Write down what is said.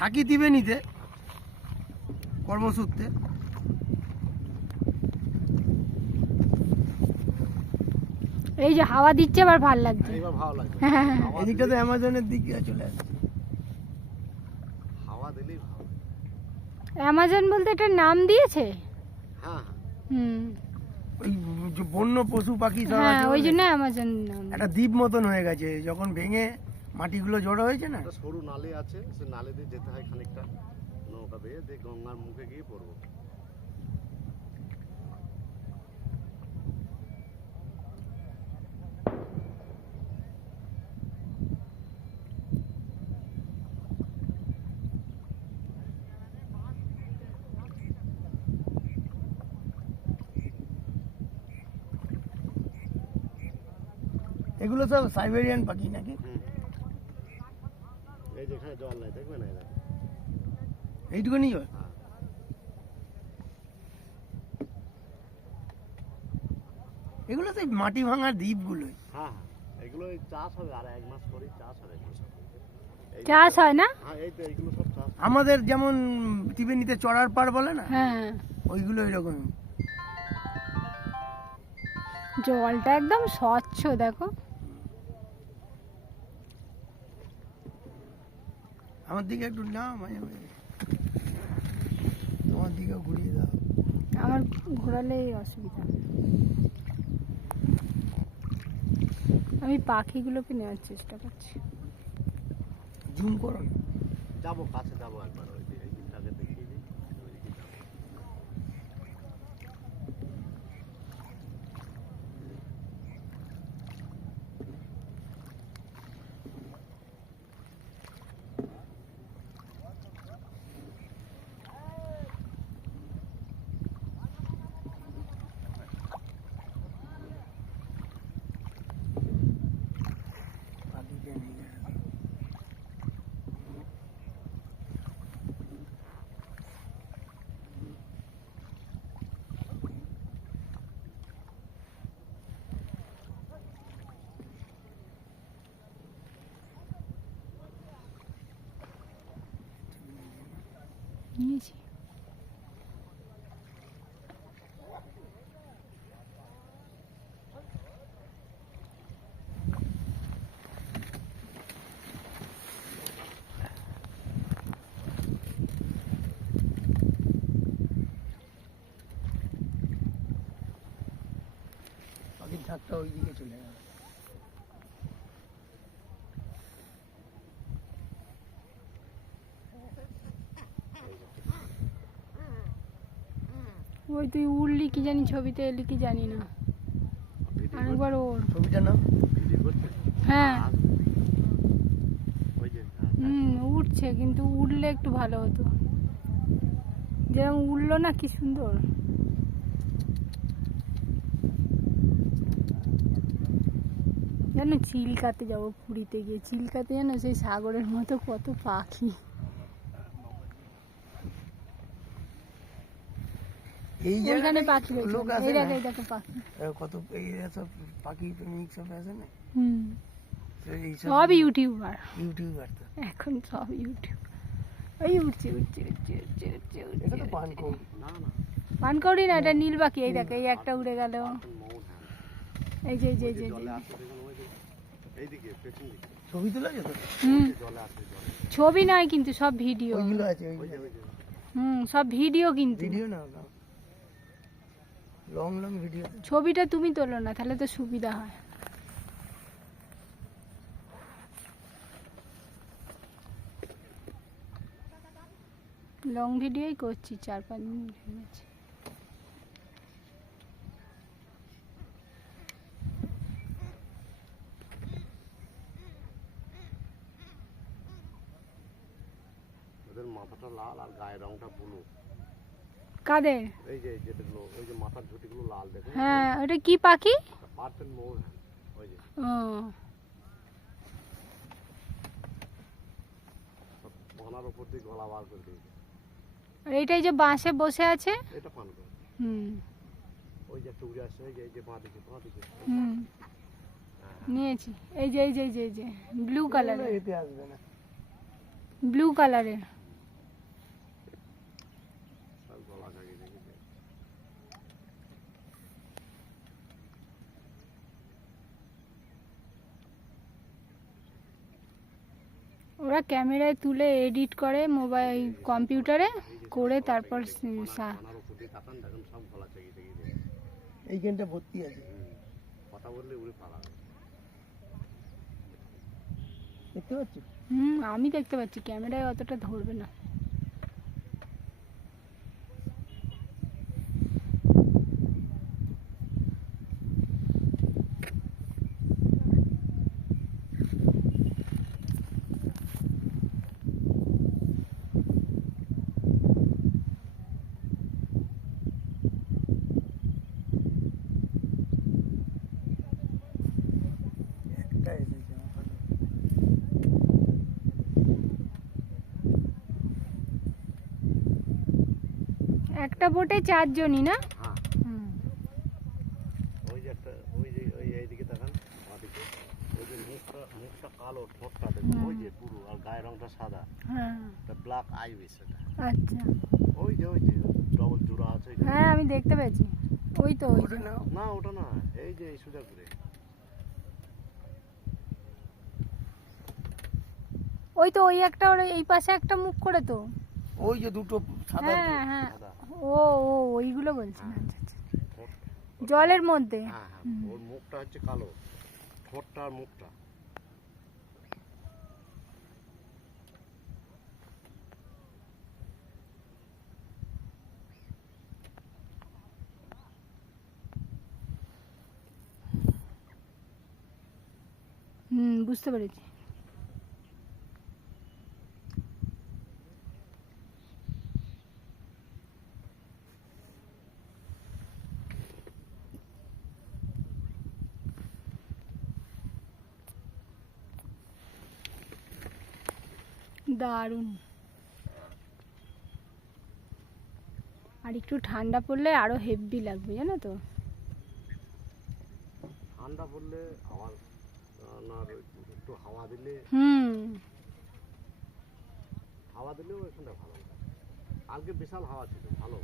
থাকি দিবে নিতে কর্মসূত্রে। এই যে হাওয়া দিচ্ছে আবার ভালো লাগছে। এদিকটা তো অ্যামাজনের দিকে চলে আসছে। অ্যামাজন বলতে একটা নাম দিয়েছে। ওই বন্য পশু পাখি সব হ্যাঁ, আছে ওই বলে জন্য অ্যামাজন নাম। একটা দ্বীপ মতন হয়ে গেছে যখন ভেঙে মাটিগুলো জড়ো হয়েছে না। সরু নালে আছে, সে নালে দিয়ে যেতে হয় খানিকটা নৌকা বেয়ে দিয়ে গঙ্গার মুখে গিয়ে পড়বো। এগুলো সব সাইবেরিয়ান পাখি নাকি? এই যেখানে জল নাই দেখবে না, এইটুকুনি জল। এগুলো তো মাটি ভাঙার দ্বীপগুলোই। হ্যাঁ এগুলো চাষ হবে আর 1 মাস পরেই চাষ হবে। চাষ হয় না? হ্যাঁ এই তো এইগুলো সব চাষ। আমাদের যেমন ত্রিবেণীতে চড়ার পাড় বলে না, হ্যাঁ, ওইগুলো এরকম। জলটা একদম স্বচ্ছ দেখো। আমার দিকে একটু নাও, মাঝে মাঝে তোমার দিকে ঘুরিয়ে দাও। আমার ঘোরালেই অসুবিধা। আমি পাখিগুলোকে নেওয়ার চেষ্টা করছি। জুম করো না। যাবো কাছে যাবো একবার, ওই এই দিকটাকে দেখিয়ে দিই। নিয়েছি। পাখির ঝাঁকটা ওই দিকে চলে গেল। ওই তুই উড়লি কি জানি, ছবিতে এলি কি জানি না। আরেকবার ওর ছবিটা নাও। হ্যাঁ, ওই যে উঠছে, কিন্তু উড়লে একটু ভালো হতো। যেরকম উড়লো না, কি সুন্দর। জানো চিল্কাতে যাবো পুরীতে গিয়ে, চিল্কাতে জানো সেই সাগরের মতো কত পাখি। এই ওইখানে পাখি লোক রয়েছে, আছে এই না? দেখো, এই দেখো পাখি। কত এই সব পাখি প্রেমিক সব আছে না, সব ইউটিউবার। ইউটিউবার তো এখন সব ইউটিউব। ওই উঠছে উঠছে উঠছে উঠছে উঠছে এটা তো উঠছে। পানকৌড়ি। না না পানকৌড়ি না, এটা নীল পাখি। এই দেখো, এই একটা উড়ে গেল। এই যে এই যে এই যে জলে আসছে দেখুন, ওই যে এইদিকে পেছন দিকে ছবি তোলা যেত। জলে আসছে, জলে ছবি নয় কিন্তু, সব ভিডিও। ওইগুলো আছে, ওই যে ওই যে সব ভিডিও কিন্তু। ভিডিও না, লং লং ভিডিও। ছবিটা তুমি তোলো না, তাহলে তো সুবিধা হয়। লং ভিডিওই করছি, 4-5 মিনিট হয়ে গেছে। ওদের মাথাটা লাল আর গায়ের রংটা ব্লু। কাদের? এই যে যেগুলো, ওই যে মাথার ঝুঁটিগুলো লাল দেখুন। হ্যাঁ, ওটা কি পাখি? পার্পেল মোর, ওই যে ও, ঘনার উপর দিয়ে গলা বার করে দিয়েছে। আর এইটাই যে বাঁশে বসে আছে। এটা পান করে। হুম ওই যে একটা উড়ে আসছে, এই যে বাঁ দিকে, বাঁ দিকে। হুম। হ্যাঁ নিয়েছি। এই যে এই যে এই যে এই যে ব্লু কালারের, এতে আসবে না। ব্লু কালারের। সব গলা জাগিয়ে দেখেছে। ওরা ক্যামেরায় তুলে এডিট করে মোবাইল কম্পিউটারে করে তারপর খানার উপর দিয়ে তাকান দেখেন সব গলা জাগিয়ে জাগিয়ে দেখেছে। এইখানটা ভর্তি আছে, কথা বললে উড়ে পালাবে। দেখতে পাচ্ছ? আমি দেখতে পাচ্ছি, ক্যামেরায় অতটা ধরবে না। একটা এসেছে ওখানে। একটা বোটে 4 জনই না? হ্যাঁ, হুম। ওই যে একটা ওই এইদিকে তাকান আমাদিকে, ওই যে মুখটা কালো, ঠোঁটটা দেখুন ওই যে পুরো, আর গায়ের রংটা সাদা, হ্যাঁ ব্ল্যাক আইবিস এটা। আচ্ছা, ওই যে ডবল জোড়া আছে ওইটা। হ্যাঁ আমি দেখতে পেয়েছি। ওই তো ওই যে। ওটা না, না ওটা না, এই যে এই সোজা করে। ওই তো ওই একটা, ওর এই পাশে একটা মুখ করে তো। ওই যে দুটো সাদা হ্যাঁ হ্যাঁ, সাদা। ও ও ওইগুলো বলছেন। হ্যাঁ। আচ্ছা আচ্ছা, ঠোঁট, জলের মধ্যে। হ্যাঁ হ্যাঁ, ওর মুখটা হচ্ছে কালো, ঠোঁটটা আর মুখটা। বুঝতে পেরেছি। দারুণ। আর একটু ঠান্ডা পড়লে আরো হেভি লাগবে, জানো তো। ঠান্ডা পড়লে আমার একটু হাওয়া দিলে, হাওয়া দিলেও এখানটা ভালো লাগে। কালকে বিশাল হাওয়া ছিল, ভালো।